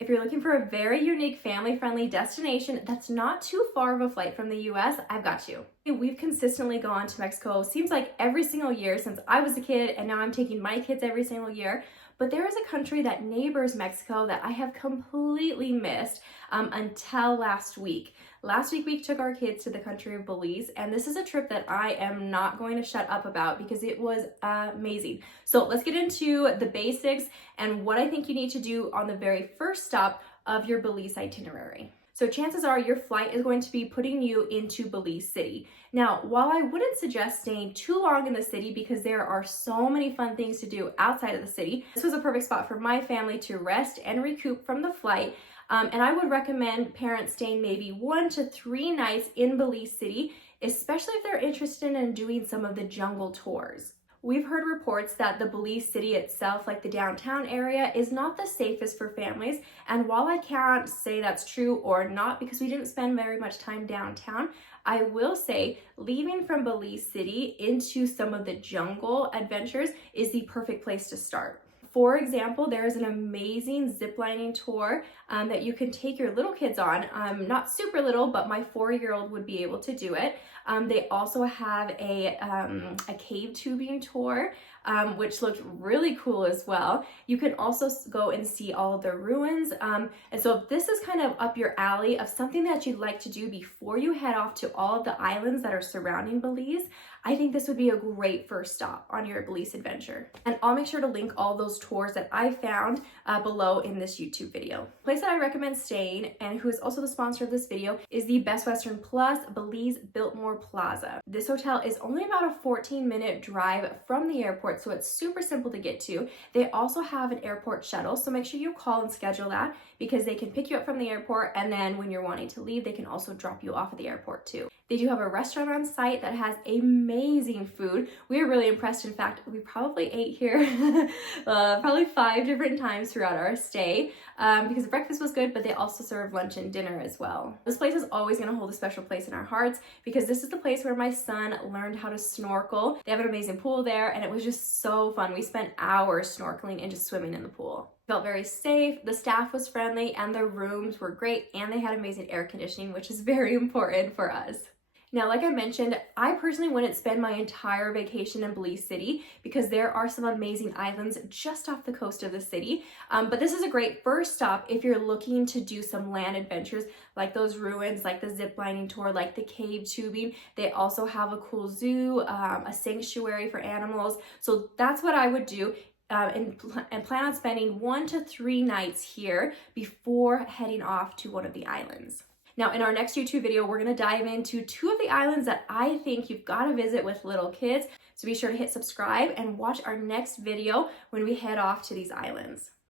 If you're looking for a very unique family-friendly destination that's not too far of a flight from the US, I've got you. We've consistently gone to Mexico, seems like every single year since I was a kid, and now I'm taking my kids every single year. But there is a country that neighbors Mexico that I have completely missed until last week. Last week we took our kids to the country of Belize, and this is a trip that I am not going to shut up about because it was amazing. So let's get into the basics and what I think you need to do on the very first stop of your Belize itinerary. So chances are your flight is going to be putting you into Belize City. Now, while I wouldn't suggest staying too long in the city because there are so many fun things to do outside of the city, this was a perfect spot for my family to rest and recoup from the flight. And I would recommend parents staying maybe 1 to 3 nights in Belize City, especially if they're interested in doing some of the jungle tours. We've heard reports that the Belize City itself, like the downtown area, is not the safest for families. And while I can't say that's true or not because we didn't spend very much time downtown, I will say leaving from Belize City into some of the jungle adventures is the perfect place to start. For example, there is an amazing ziplining tour that you can take your little kids on. Not super little, but my 4-year-old would be able to do it. They also have a cave tubing tour, which looked really cool as well. You can also go and see all of the ruins. And so if this is kind of up your alley of something that you'd like to do before you head off to all of the islands that are surrounding Belize, I think this would be a great first stop on your Belize adventure. And I'll make sure to link all those tours that I found below in this YouTube video. The place that I recommend staying, and who is also the sponsor of this video, is the Best Western Plus Belize Biltmore Plaza. This hotel is only about a 14-minute drive from the airport, so it's super simple to get to. They also have an airport shuttle, so make sure you call and schedule that because they can pick you up from the airport, and then when you're wanting to leave, they can also drop you off at the airport too. They do have a restaurant on site that has amazing food. We were really impressed. In fact, we probably ate here probably 5 different times throughout our stay because the breakfast was good, but they also serve lunch and dinner as well. This place is always going to hold a special place in our hearts because this is the place where my son learned how to snorkel. They have an amazing pool there, and it was just so fun. We spent hours snorkeling and just swimming in the pool. Felt very safe, the staff was friendly, and the rooms were great, and they had amazing air conditioning, which is very important for us. Now, like I mentioned, I personally wouldn't spend my entire vacation in Belize City because there are some amazing islands just off the coast of the city. But this is a great first stop if you're looking to do some land adventures like those ruins, like the ziplining tour, like the cave tubing. They also have a cool zoo, a sanctuary for animals. So that's what I would do. And plan on spending 1 to 3 nights here before heading off to one of the islands. Now, in our next YouTube video, we're going to dive into 2 of the islands that I think you've got to visit with little kids. So be sure to hit subscribe and watch our next video when we head off to these islands.